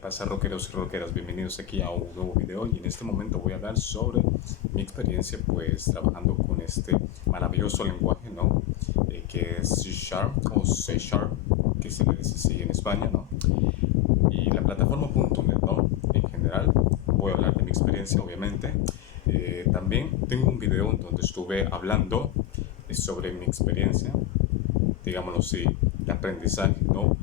Pasa rockeros y rockeras? Bienvenidos aquí a un nuevo video y en este momento voy a hablar sobre mi experiencia pues trabajando con este maravilloso lenguaje, ¿no? Que es C Sharp o C Sharp, que se le dice así en España, ¿no? Y la plataforma .NET, ¿no? En general voy a hablar de mi experiencia, obviamente. También tengo un video donde estuve hablando sobre mi experiencia, digámoslo así, de aprendizaje, ¿no?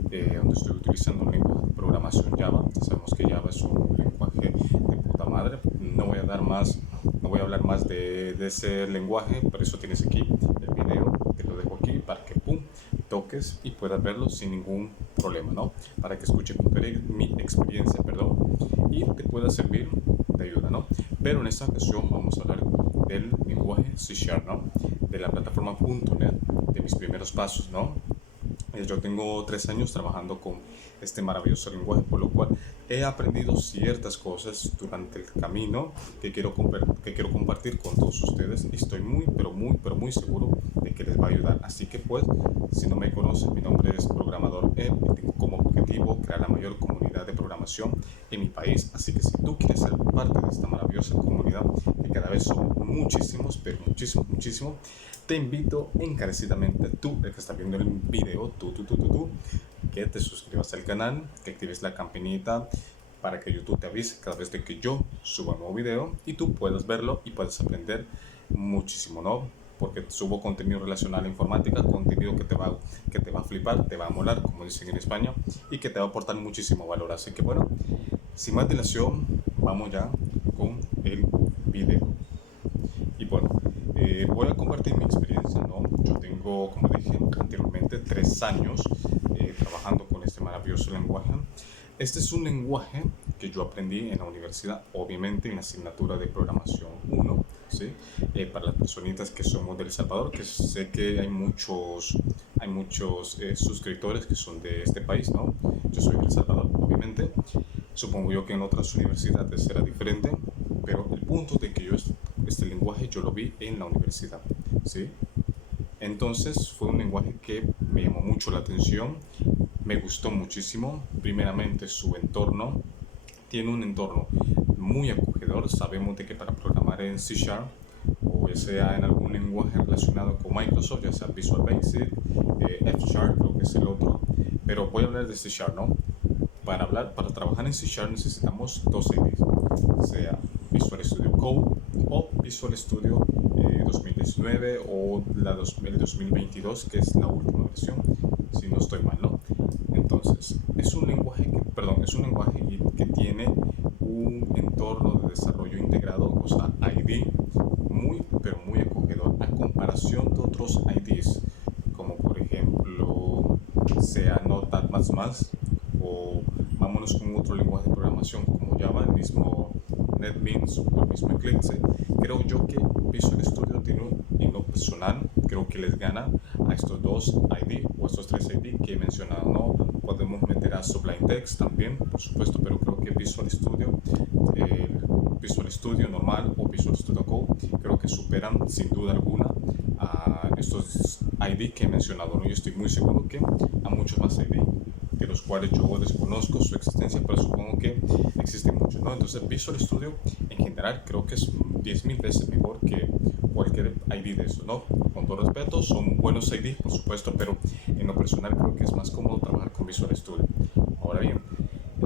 Donde estoy utilizando un lenguaje de programación Java. Sabemos que Java es un lenguaje de puta madre. No voy a hablar más de ese lenguaje, por eso tienes aquí el video, te lo dejo aquí para que toques y puedas verlo sin ningún problema, ¿no? Para que escuches mi experiencia, y te pueda servir de ayuda, ¿no? Pero en esta ocasión vamos a hablar del lenguaje C Sharp, ¿no? De la plataforma .NET, de mis primeros pasos, ¿no? Yo tengo 3 años trabajando con este maravilloso lenguaje, por lo cual he aprendido ciertas cosas durante el camino que quiero compartir con todos ustedes. Y estoy pero muy seguro de que les va a ayudar. Así que pues, si no me conocen, mi nombre es Programador y tengo como objetivo crear la mayor comunidad de programación en mi país. Así que si tú quieres ser parte de esta maravillosa comunidad, que cada vez somos muchísimos, pero muchísimo, te invito encarecidamente, tú, el que está viendo el video, que te suscribas al canal, que actives la campanita para que YouTube te avise cada vez de que yo suba un nuevo video y tú puedas verlo y puedas aprender muchísimo, ¿no? Porque subo contenido relacionado a la informática, contenido que te va a flipar, te va a molar, como dicen en España, y que te va a aportar muchísimo valor. Así que bueno, sin más dilación, vamos ya con el video. Y bueno, voy a compartir mi experiencia, ¿no? Yo tengo, como dije anteriormente, 3 años trabajando con este maravilloso lenguaje. Este es un lenguaje que yo aprendí en la universidad, obviamente en la asignatura de programación 1, ¿sí? Para las personitas que somos de El Salvador, que sé que hay muchos suscriptores que son de este país, ¿no? Yo soy de El Salvador, obviamente. Supongo yo que en otras universidades será diferente, pero el punto de que este lenguaje yo lo vi en la universidad, ¿sí? Entonces fue un lenguaje que me llamó mucho la atención, me gustó muchísimo. Primeramente su entorno, tiene un entorno muy acogedor. Sabemos de que para programar en C Sharp o ya sea en algún lenguaje relacionado con Microsoft, ya sea Visual Basic, F Sharp creo que es el otro, pero voy a hablar de C Sharp, ¿no? Para trabajar en C Sharp necesitamos 2 IDs, sea Visual Studio Code o Visual Studio 2019 o el 2022, que es la última versión, si no estoy mal, ¿no? Entonces, es un lenguaje que tiene un entorno de desarrollo integrado, o sea, ID, pero muy acogedor a comparación de otros IDs, como por ejemplo, sea Notepad++, o vámonos con otro lenguaje de programación como Java, el mismo NetBeans o el mismo Eclipse. Creo yo que Visual Studio en lo personal, creo que les gana a estos 2 ID o estos 3 ID que he mencionado, ¿no? Podemos meter a Sublime Text también, por supuesto, pero creo que Visual Studio normal o Visual Studio Code creo que superan sin duda alguna a estos ID que he mencionado, ¿no? Yo estoy muy seguro que a muchos más ID, de los cuales yo desconozco su existencia, pero supongo que existen muchos, ¿no? Entonces Visual Studio en general creo que es 10.000 veces mejor que cualquier ID de eso, ¿no? Con todo respeto, son buenos ID, por supuesto, pero en lo personal creo que es más cómodo trabajar con Visual Studio. Ahora bien,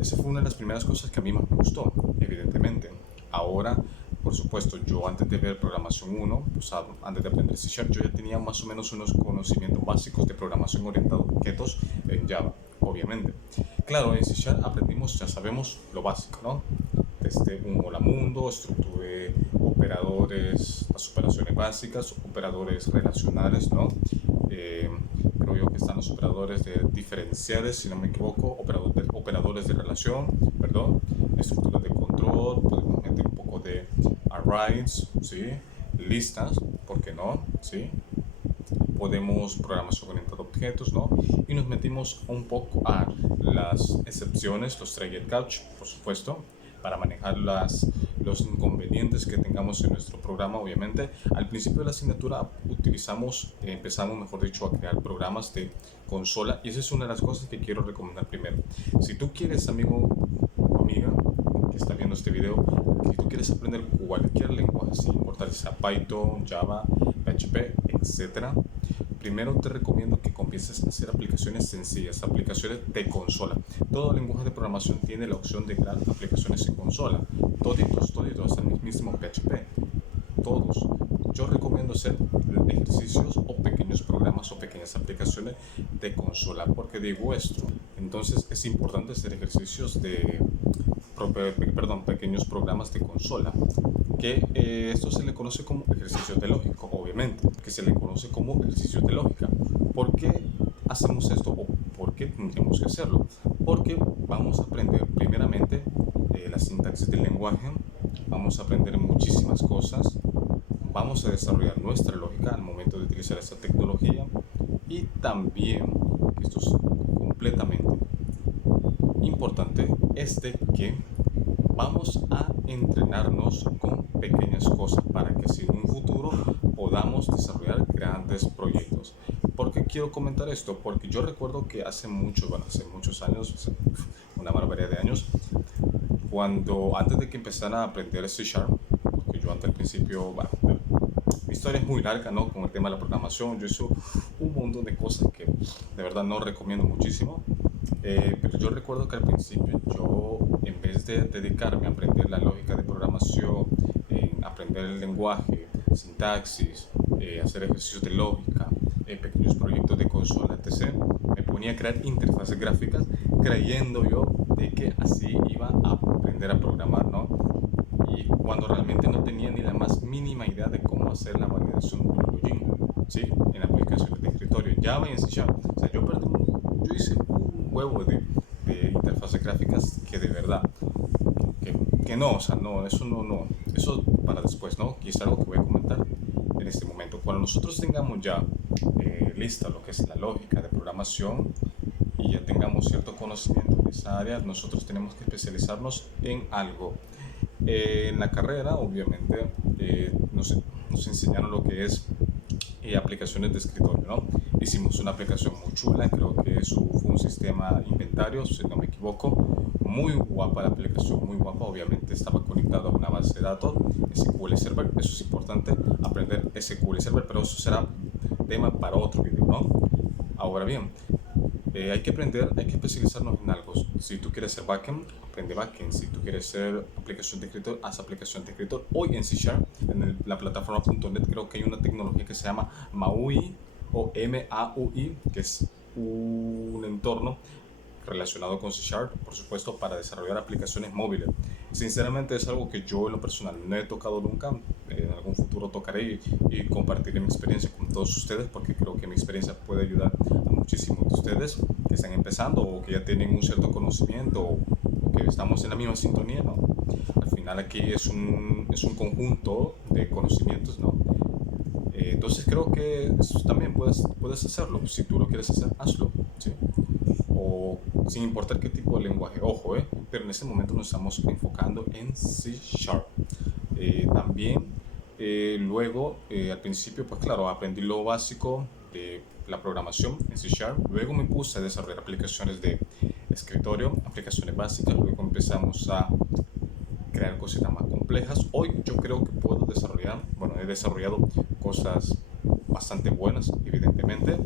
esa fue una de las primeras cosas que a mí más me gustó, evidentemente. Ahora, por supuesto, yo antes de ver programación 1, pues antes de aprender C Sharp, yo ya tenía más o menos unos conocimientos básicos de programación orientada a objetos en Java, obviamente. Claro, en C Sharp aprendimos, ya sabemos lo básico, ¿no? Desde un hola mundo, estructura, operadores, las operaciones básicas, operadores relacionales, ¿no? Creo yo que están los operadores diferenciales, si no me equivoco, operadores de relación, perdón, estructuras de control, podemos meter un poco de arrays, ¿sí? Listas, ¿por qué no? ¿Sí? Podemos programación orientada a objetos, ¿no? Y nos metimos un poco a las excepciones, los trigger catch, por supuesto, para manejar los los inconvenientes que tengamos en nuestro programa. Obviamente, al principio de la asignatura empezamos, mejor dicho, a crear programas de consola, y esa es una de las cosas que quiero recomendar primero. Si tú quieres, amigo o amiga que está viendo este video, si tú quieres aprender cualquier lenguaje, sin importar si sea Python, Java, PHP, etcétera, primero te recomiendo que comiences a hacer aplicaciones sencillas, aplicaciones de consola. Todo lenguaje de programación tiene la opción de crear aplicaciones en consola. Toditos, hasta el mismo PHP. Todos. Yo recomiendo hacer ejercicios o pequeños programas o pequeñas aplicaciones de consola. ¿Por qué digo esto? Entonces es importante hacer ejercicios pequeños programas de consola, que esto se le conoce como ejercicios de lógica, obviamente, que se le conoce como ejercicios de lógica. ¿Por qué hacemos esto o por qué tendríamos que hacerlo? Porque vamos a aprender primeramente la sintaxis del lenguaje, vamos a aprender muchísimas cosas, vamos a desarrollar nuestra lógica al momento de utilizar esta tecnología, y también, esto es completamente importante, es de que vamos a entrenarnos con pequeñas cosas para que así en un futuro podamos desarrollar grandes proyectos. ¿Por qué quiero comentar esto? Porque yo recuerdo que hace muchos años, una barbaridad de años, antes de que empezara a aprender C#, porque yo antes al principio, mi historia es muy larga, ¿no? Con el tema de la programación, yo hice un montón de cosas que de verdad no recomiendo muchísimo. Pero yo recuerdo que al principio yo, en vez de dedicarme a aprender la lógica de programación, aprender el lenguaje, sintaxis, hacer ejercicios de lógica, pequeños proyectos de consola, etc., me ponía a crear interfaces gráficas creyendo yo de que así iba a aprender a programar, ¿no? Y cuando realmente no tenía ni la más mínima idea de cómo hacer la validación de un login, ¿sí? En aplicaciones de escritorio, Java y en C#. O sea, yo hice un huevo de interfaces gráficas que de verdad, que no, o sea, no, eso para después, ¿no? Y es algo que voy a comentar en este momento. Cuando nosotros tengamos ya lista lo que es la lógica de programación y ya tengamos cierto conocimiento de esa área, nosotros tenemos que especializarnos en algo. En la carrera, obviamente, nos enseñaron lo que es aplicaciones de escritorio, ¿no? Hicimos una aplicación muy chula, creo que fue un sistema inventario, si no me equivoco, muy guapa la aplicación, muy guapa, obviamente estaba conectado a una base de datos, SQL Server, eso es importante, aprender SQL Server, pero eso será tema para otro video, ¿no? Ahora bien, hay que especializarnos en algo. Si tú quieres ser backend, aprende backend. Si tú quieres ser aplicación de escritor, haz aplicación de escritor. Hoy en C#, la plataforma .NET, creo que hay una tecnología que se llama MAUI o MAUI, que es un entorno relacionado con C#, por supuesto, para desarrollar aplicaciones móviles. Sinceramente es algo que yo en lo personal no he tocado nunca. En algún futuro tocaré y compartiré mi experiencia con todos ustedes, porque creo que mi experiencia puede ayudar a muchísimos de ustedes que están empezando o que ya tienen un cierto conocimiento o que estamos en la misma sintonía, ¿no? Al final aquí es un conjunto de conocimientos, ¿no? Entonces creo que eso también puedes hacerlo. Si tú lo quieres hacer, hazlo, ¿sí? O sin importar qué tipo de lenguaje, ojo, pero en este momento nos estamos enfocando en C#. También luego, al principio, pues claro, aprendí lo básico de la programación en C#. Luego me puse a desarrollar aplicaciones de escritorio, aplicaciones básicas. Luego empezamos a crear cositas más complejas. Hoy yo creo que puedo desarrollar, he desarrollado cosas bastante buenas, evidentemente.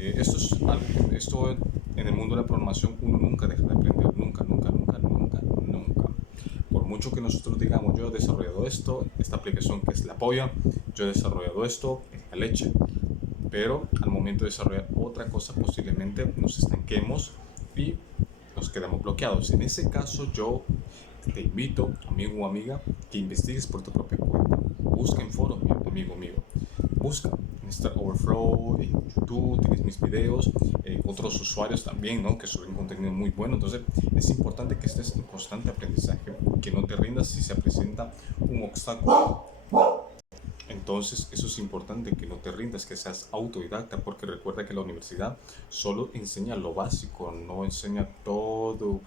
Esto en el mundo de la programación uno nunca deja de aprender, nunca. Por mucho que nosotros digamos, yo he desarrollado esta aplicación que es la polla, yo he desarrollado esto, es la leche, pero al momento de desarrollar otra cosa posiblemente nos estanquemos y nos quedamos bloqueados. En ese caso yo te invito, amigo o amiga, que investigues por tu propia cuenta. Busca en foros, amigo mío. Busca en Stack Overflow, en YouTube, tienes mis videos, otros usuarios también, ¿no? Que suben contenido muy bueno. Entonces es importante que estés en constante aprendizaje, que no te rindas si se presenta un obstáculo. Entonces eso es importante, que no te rindas, que seas autodidacta, porque recuerda que la universidad solo enseña lo básico, no enseña todo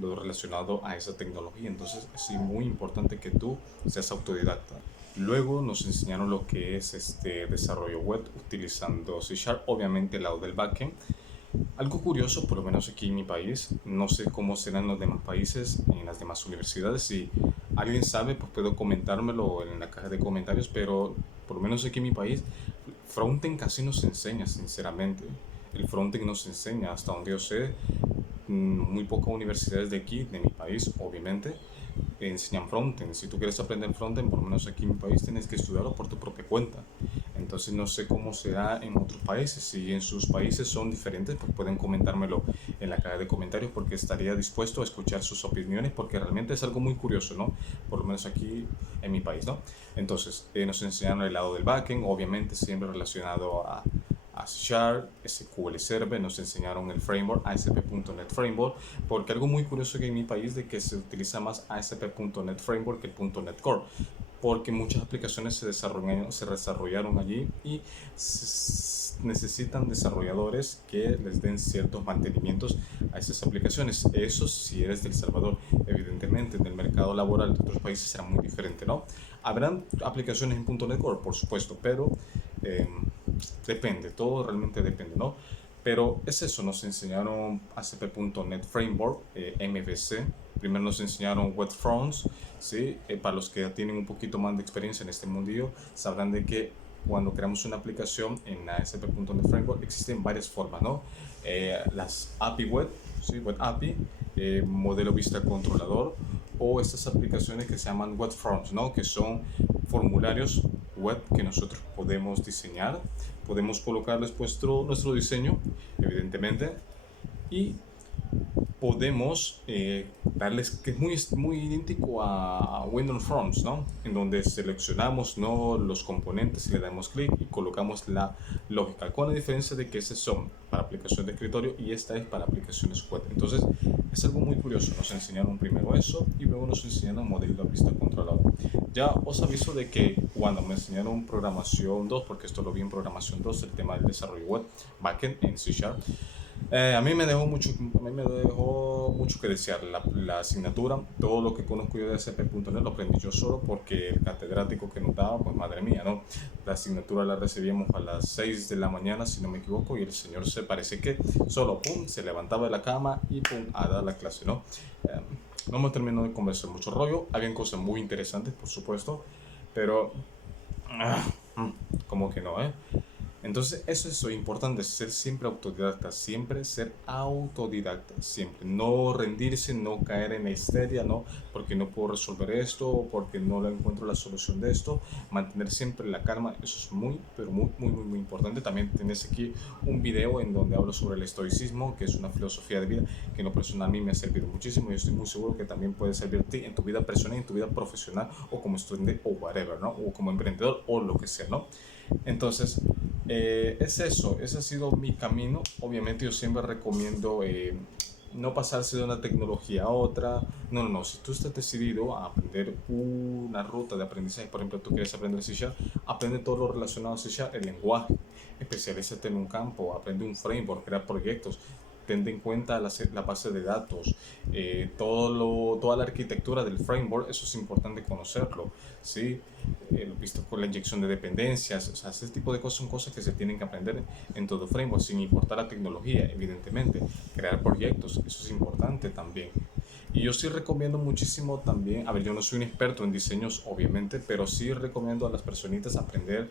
lo relacionado a esa tecnología. Entonces es muy importante que tú seas autodidacta. Luego nos enseñaron lo que es desarrollo web utilizando C Sharp, obviamente el lado del backend. Algo curioso, por lo menos aquí en mi país, no sé cómo serán los demás países, en las demás universidades. Si alguien sabe, pues puedo comentármelo en la caja de comentarios, pero por lo menos aquí en mi país, frontend casi no se enseña, sinceramente. El frontend no se enseña, hasta donde yo sé, muy pocas universidades de aquí, de mi país, obviamente, enseñan frontend. Si tú quieres aprender frontend, por lo menos aquí en mi país, tienes que estudiarlo por tu propia cuenta. Entonces no sé cómo será en otros países. Si en sus países son diferentes, pues pueden comentármelo en la caja de comentarios, porque estaría dispuesto a escuchar sus opiniones, porque realmente es algo muy curioso, ¿no? Por lo menos aquí en mi país, ¿no? Entonces nos enseñaron el lado del backend, obviamente siempre relacionado a C Sharp, SQL Server, nos enseñaron el framework ASP.NET Framework, porque algo muy curioso que en mi país de que se utiliza más ASP.NET Framework que el .NET Core, porque muchas aplicaciones se desarrollaron allí y necesitan desarrolladores que les den ciertos mantenimientos a esas aplicaciones. Eso si eres del Salvador. Evidentemente en el mercado laboral de otros países será muy diferente, ¿no? Habrán aplicaciones en .NET Core, por supuesto, pero depende, todo realmente depende, ¿no? Pero es eso, nos enseñaron ASP.NET Framework, MVC. Primero nos enseñaron Web Fronts, ¿sí? Para los que tienen un poquito más de experiencia en este mundillo, sabrán de que cuando creamos una aplicación en ASP.NET Framework existen varias formas, ¿no? Las API Web, ¿sí? Web API, modelo vista controlador, o estas aplicaciones que se llaman Web Forms, ¿no? Que son formularios web que nosotros podemos diseñar, podemos colocarles nuestro diseño, evidentemente, y podemos darles, que es muy idéntico a Windows Forms, ¿no? En donde seleccionamos, ¿no?, los componentes y le damos clic y colocamos la lógica, con la diferencia de que ese son para aplicaciones de escritorio y esta es para aplicaciones web. Entonces es algo muy curioso, nos enseñaron primero eso y luego nos enseñaron modelo de vista controlador. Ya os aviso de que cuando me enseñaron programación 2, porque esto lo vi en programación 2, el tema del desarrollo web, backend en C Sharp, a mí me dejó mucho que desear la asignatura. Todo lo que conozco yo de ASP.NET lo aprendí yo solo, porque el catedrático que nos daba, pues madre mía, ¿no? La asignatura la recibíamos a las 6 de la mañana, si no me equivoco, y el señor se parece que solo, pum, se levantaba de la cama y pum, a dar la clase, ¿no? No me terminó de convencer mucho rollo. Habían cosas muy interesantes, por supuesto, pero como que no, ¿eh? Entonces, eso es lo importante, ser siempre autodidacta, siempre ser autodidacta, siempre. No rendirse, no caer en la histeria, ¿no? Porque no puedo resolver esto, o porque no le encuentro la solución de esto. Mantener siempre la calma, eso es muy, pero muy importante. También tienes aquí un video en donde hablo sobre el estoicismo, que es una filosofía de vida que en lo personal a mí me ha servido muchísimo, y estoy muy seguro que también puede servirte en tu vida personal, en tu vida profesional, o como estudiante, o whatever, ¿no? O como emprendedor, o lo que sea, ¿no? Entonces, es eso, ese ha sido mi camino. Obviamente yo siempre recomiendo no pasarse de una tecnología a otra. No, si tú estás decidido a aprender una ruta de aprendizaje, por ejemplo, tú quieres aprender C Sharp, aprende todo lo relacionado a C Sharp, el lenguaje, especialízate en un campo, aprende un framework, crea proyectos, ten en cuenta la base de datos, toda la arquitectura del framework. Eso es importante conocerlo, ¿sí? Lo visto con la inyección de dependencias, o sea, ese tipo de cosas son cosas que se tienen que aprender en todo framework, sin importar la tecnología, evidentemente. Crear proyectos, eso es importante también. Y yo sí recomiendo muchísimo también, a ver, yo no soy un experto en diseños, obviamente, pero sí recomiendo a las personitas aprender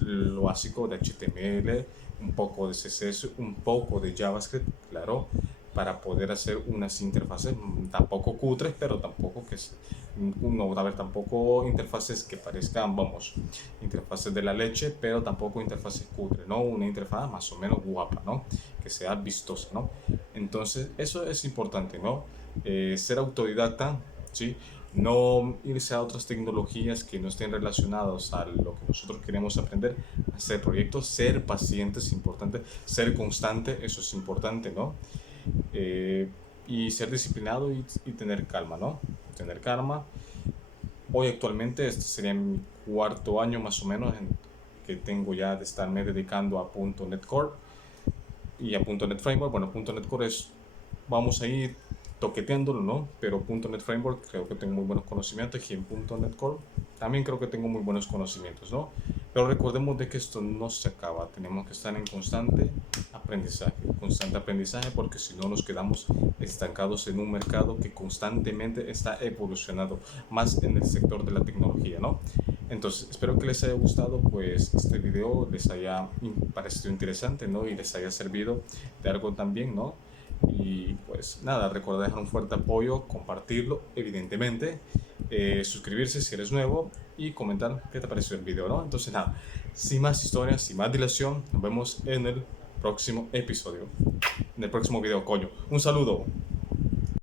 lo básico de HTML, un poco de CSS, un poco de JavaScript, claro, para poder hacer unas interfaces tampoco cutres, pero tampoco a ver, tampoco interfaces que parezcan, vamos, interfaces de la leche, pero tampoco interfaces cutres, ¿no? Una interfaz más o menos guapa, ¿no? Que sea vistosa, ¿no? Entonces, eso es importante, ¿no? Ser autodidacta, ¿sí? No irse a otras tecnologías que no estén relacionadas a lo que nosotros queremos aprender, hacer proyectos, ser paciente es importante, ser constante, eso es importante, ¿no? Y ser disciplinado y tener calma, ¿no? Tener calma. Hoy actualmente este sería mi cuarto año más o menos que tengo ya de estarme dedicando a .NET Core y a .NET Framework. Bueno, .NET Core es, vamos a ir toqueteándolo, ¿no? Pero .NET Framework creo que tengo muy buenos conocimientos y en .NET Core también creo que tengo muy buenos conocimientos, ¿no? Pero recordemos de que esto no se acaba, tenemos que estar en constante aprendizaje porque si no nos quedamos estancados en un mercado que constantemente está evolucionando, más en el sector de la tecnología, ¿no? Entonces, espero que les haya gustado, pues este video les haya parecido interesante, ¿no? Y les haya servido de algo también, ¿no? Y pues nada, recuerda dejar un fuerte apoyo, compartirlo, evidentemente, suscribirse si eres nuevo y comentar qué te pareció el video, ¿no? Entonces nada, sin más historias, sin más dilación, nos vemos en el próximo episodio, en el próximo video, coño. Un saludo.